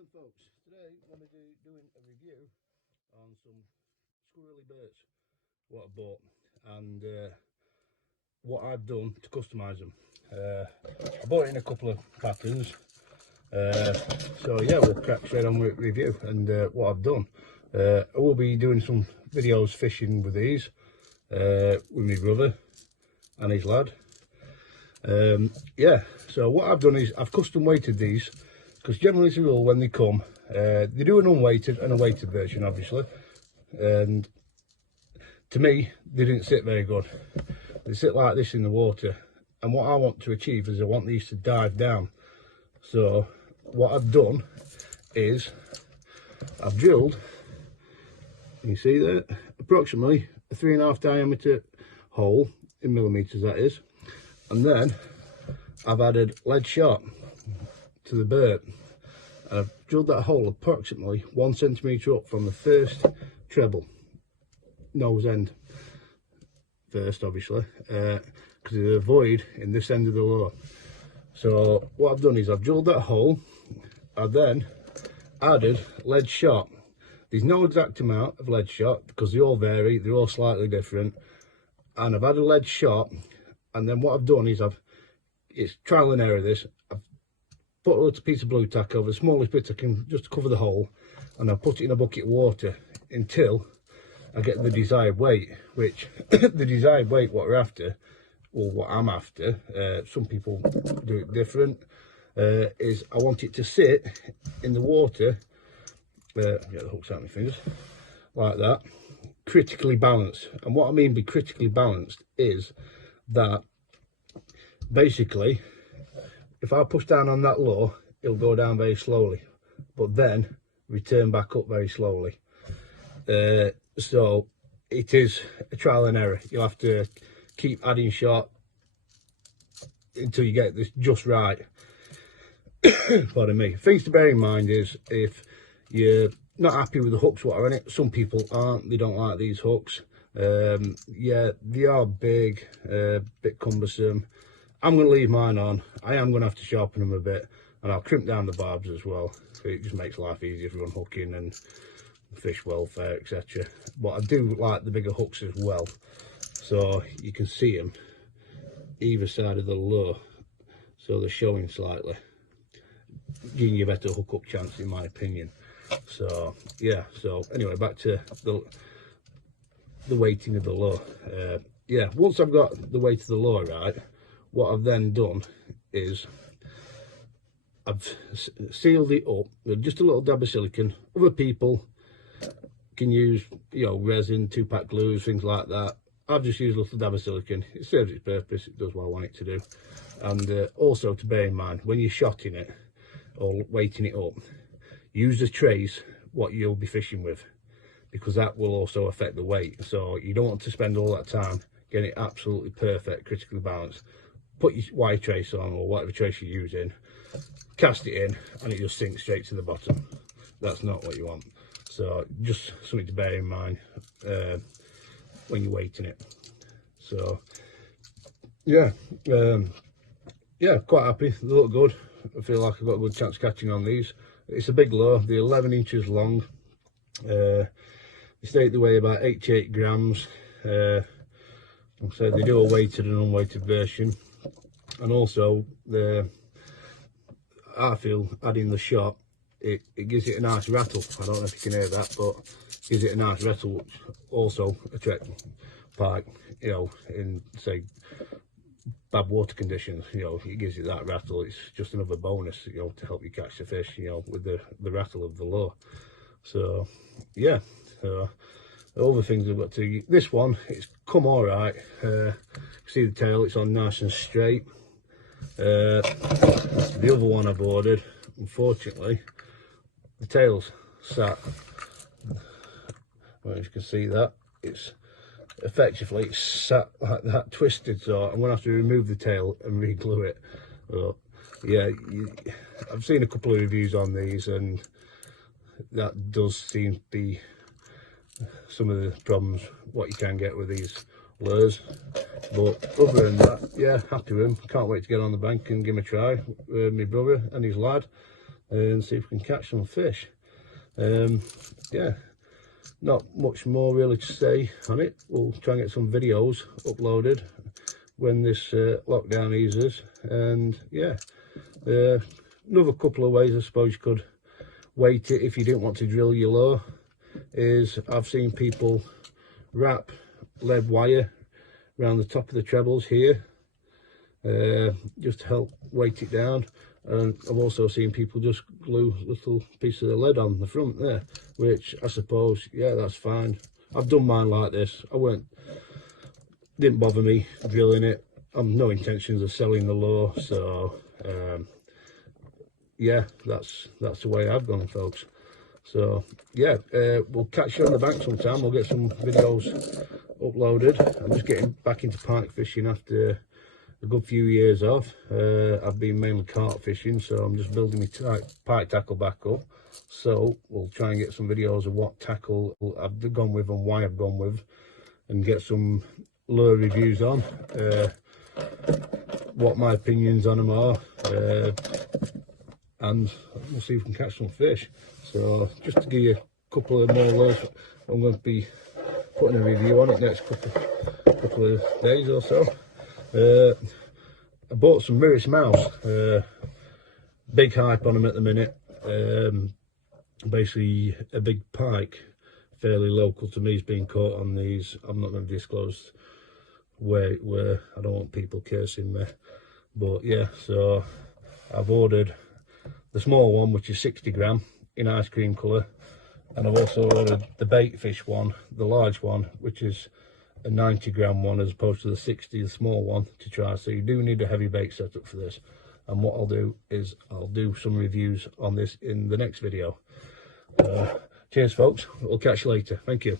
Morning folks, today I'm going to be doing a review on some Squirrely Burts, what I bought and what I've done to customise them. I bought it in a couple of patterns, so yeah, we'll crack straight on with review and what I've done. I will be doing some videos fishing with these with my brother and his lad. Yeah, so what I've done is I've custom weighted these, because generally as a rule when they come, they do an unweighted and a weighted version obviously, and to me they didn't sit very good. They sit like this in the water, and what I want to achieve is I want these to dive down. So what I've done is I've drilled, you see there, approximately a 3.5 diameter hole in millimeters that is, and then I've added lead shot to the burt, and I've drilled that hole approximately 1 centimetre up from the first treble nose end first, obviously, because there's a void in this end of the lure. So what I've done is I've drilled that hole, I've then added lead shot. There's no exact amount of lead shot because they all vary, they're all slightly different, and I've added lead shot, and then what I've done is it's trial and error this, I've put a little piece of blue tack over the smallest bit I can just to cover the hole, and I'll put it in a bucket of water until I get the desired weight, which the desired weight what we're after, or what I'm after, some people do it different, is I want it to sit in the water, get the hooks out of my fingers, like that, critically balanced. And what I mean by critically balanced is that basically if I push down on that lure, it'll go down very slowly, but then return back up very slowly. So it is a trial and error. You'll have to keep adding shot until you get this just right. Pardon me. Things to bear in mind is if you're not happy with the hooks what are in it, some people aren't, they don't like these hooks. Yeah, they are big, bit cumbersome. I'm going to leave mine on. I am going to have to sharpen them a bit, and I'll crimp down the barbs as well. It just makes life easier for unhooking and fish welfare, etc. But I do like the bigger hooks as well, so you can see them either side of the lure, so they're showing slightly, giving you a better hook up chance in my opinion. So yeah, so anyway, back to the weighting of the lure. Yeah, once I've got the weight of the lure right, what I've then done is I've sealed it up with just a little dab of silicone. Other people can use, you know, resin, 2-pack glues, things like that. I've just used a little dab of silicone. It serves its purpose, it does what I want it to do. And also to bear in mind, when you're shotting it or weighting it up, use the trays what you'll be fishing with, because that will also affect the weight. So you don't want to spend all that time getting it absolutely perfect, critically balanced. Put your wire trace on, or whatever trace you're using, cast it in, and it just sinks straight to the bottom. That's not what you want. So just something to bear in mind when you're weighting it. So yeah, yeah, quite happy. They look good. I feel like I've got a good chance catching on these. It's a big lure. They're 11 inches long. They state they weigh about 88 grams. Like I said, they do a weighted and unweighted version. And also, I feel adding the shot, it gives it a nice rattle. I don't know if you can hear that, but it gives it a nice rattle, which also attracts pike, you know, in say bad water conditions. You know, it gives you that rattle. It's just another bonus, you know, to help you catch the fish, you know, with the rattle of the lure. So yeah, the other things I've got to, this one, it's come all right. See the tail, it's on nice and straight. The other one I've ordered, unfortunately, the tail's sat, well, you can see that, it's effectively it's sat like that, twisted, so I'm going to have to remove the tail and re-glue it. So yeah, I've seen a couple of reviews on these, and that does seem to be some of the problems what you can get with these lures. But other than that, yeah, happy with him. Can't wait to get on the bank and give him a try with my brother and his lad. and see if we can catch some fish. Yeah, not much more really to say on it. We'll try and get some videos uploaded when this lockdown eases. And yeah, another couple of ways I suppose you could weight it if you didn't want to drill your lure is I've seen people wrap lead wire around the top of the trebles here, just to help weight it down. And I've also seen people just glue little pieces of lead on the front there, which I suppose, yeah, that's fine. I've done mine like this. Didn't bother me drilling it. I've no intentions of selling the lure, so yeah, that's the way I've gone, folks. So yeah, we'll catch you on the bank sometime. We'll get some videos uploaded. I'm just getting back into pike fishing after a good few years off. I've been mainly carp fishing, so I'm just building my pike tackle back up. So we'll try and get some videos of what tackle I've gone with and why I've gone with, and get some lure reviews on, what my opinions on them are, and we'll see if we can catch some fish. So just to give you a couple of more lures, I'm going to be putting a review on it next couple of days or so. I bought some Mirris mouse, big hype on them at the minute. Basically a big pike, fairly local to me, is being caught on these. I'm not going to disclose where I don't want people cursing me, but yeah, so I've ordered the small one, which is 60 gram in ice cream colour, and I've also ordered the bait fish one, the large one, which is a 90 gram one as opposed to the 60, the small one, to try. So you do need a heavy bait setup for this, and what I'll do is I'll do some reviews on this in the next video. Cheers folks, we'll catch you later. Thank you.